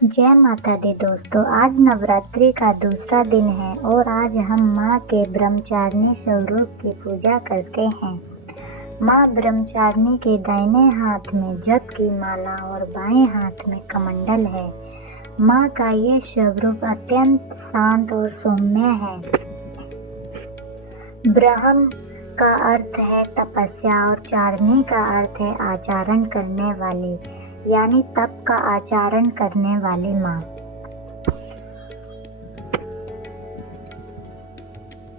जय माता दी दोस्तों। आज नवरात्रि का दूसरा दिन है और आज हम माँ के ब्रह्मचारिणी स्वरूप की पूजा करते हैं। माँ ब्रह्मचारिणी के दाहिने हाथ में जप की माला और बाएं हाथ में कमंडल है। माँ का ये स्वरूप अत्यंत शांत और सौम्य है। ब्रह्म का अर्थ है तपस्या और चारिणी का अर्थ है आचरण करने वाली, यानी तप का आचरण करने वाली माँ।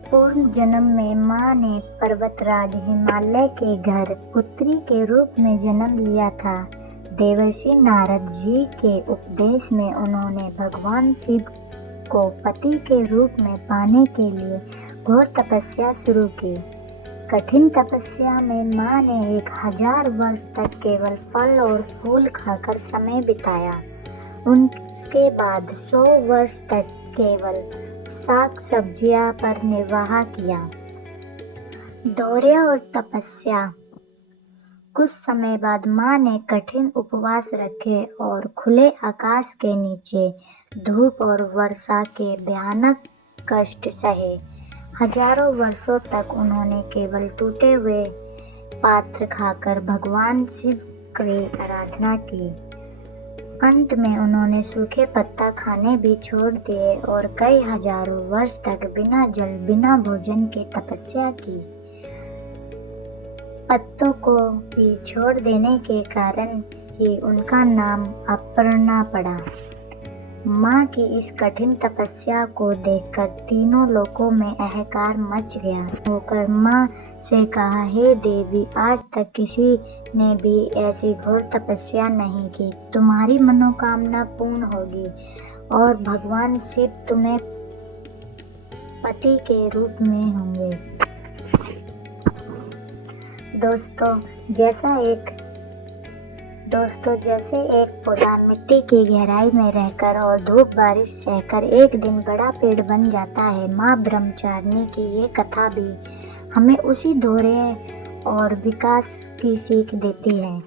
पूर्व जन्म में माँ ने पर्वतराज हिमालय के घर पुत्री के रूप में जन्म लिया था। देवर्षि नारद जी के उपदेश में उन्होंने भगवान शिव को पति के रूप में पाने के लिए घोर तपस्या शुरू की। कठिन तपस्या में माँ ने 1000 वर्ष तक केवल फल और फूल खाकर समय बिताया। उसके बाद 100 वर्ष तक केवल साग सब्जियां पर निर्वाह किया। धैर्य और तपस्या। कुछ समय बाद माँ ने कठिन उपवास रखे और खुले आकाश के नीचे धूप और वर्षा के भयानक कष्ट सहे। हजारों वर्षों तक उन्होंने केवल टूटे हुए पात्र खाकर भगवान शिव की आराधना की। अंत में उन्होंने सूखे पत्ता खाने भी छोड़ दिए और कई हजारों वर्ष तक बिना जल बिना भोजन के तपस्या की। पत्तों को भी छोड़ देने के कारण ही उनका नाम अपर्णा पड़ा। माँ की इस कठिन तपस्या को देखकर तीनों लोकों में अहंकार मच गया। होकर माँ से कहा, हे देवी, आज तक किसी ने भी ऐसी घोर तपस्या नहीं की। तुम्हारी मनोकामना पूर्ण होगी और भगवान शिव तुम्हें पति के रूप में होंगे। दोस्तों जैसे एक पौधा मिट्टी की गहराई में रहकर और धूप बारिश सहकर एक दिन बड़ा पेड़ बन जाता है, माँ ब्रह्मचारिणी की ये कथा भी हमें उसी धैर्य और विकास की सीख देती है।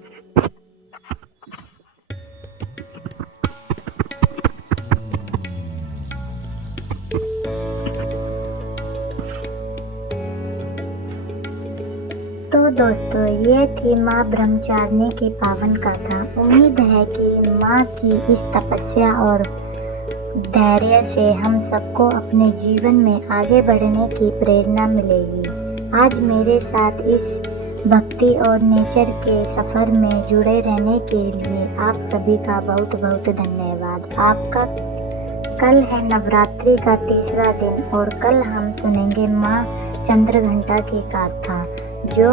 तो दोस्तों, ये थी माँ ब्रह्मचारिणी की पावन गाथा। उम्मीद है कि माँ की इस तपस्या और धैर्य से हम सबको अपने जीवन में आगे बढ़ने की प्रेरणा मिलेगी। आज मेरे साथ इस भक्ति और नेचर के सफ़र में जुड़े रहने के लिए आप सभी का बहुत बहुत धन्यवाद। आपका कल है नवरात्रि का तीसरा दिन और कल हम सुनेंगे माँ चंद्रघंटा की गाथा, जो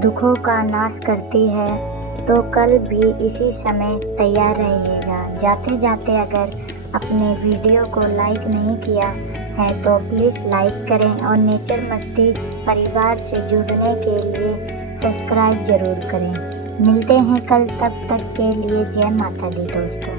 दुखों का नाश करती है। तो कल भी इसी समय तैयार रहिएगा। जाते जाते अगर अपने वीडियो को लाइक नहीं किया है तो प्लीज़ लाइक करें और नेचर मस्ती परिवार से जुड़ने के लिए सब्सक्राइब जरूर करें। मिलते हैं कल, तब तक के लिए जय माता दी दोस्तों।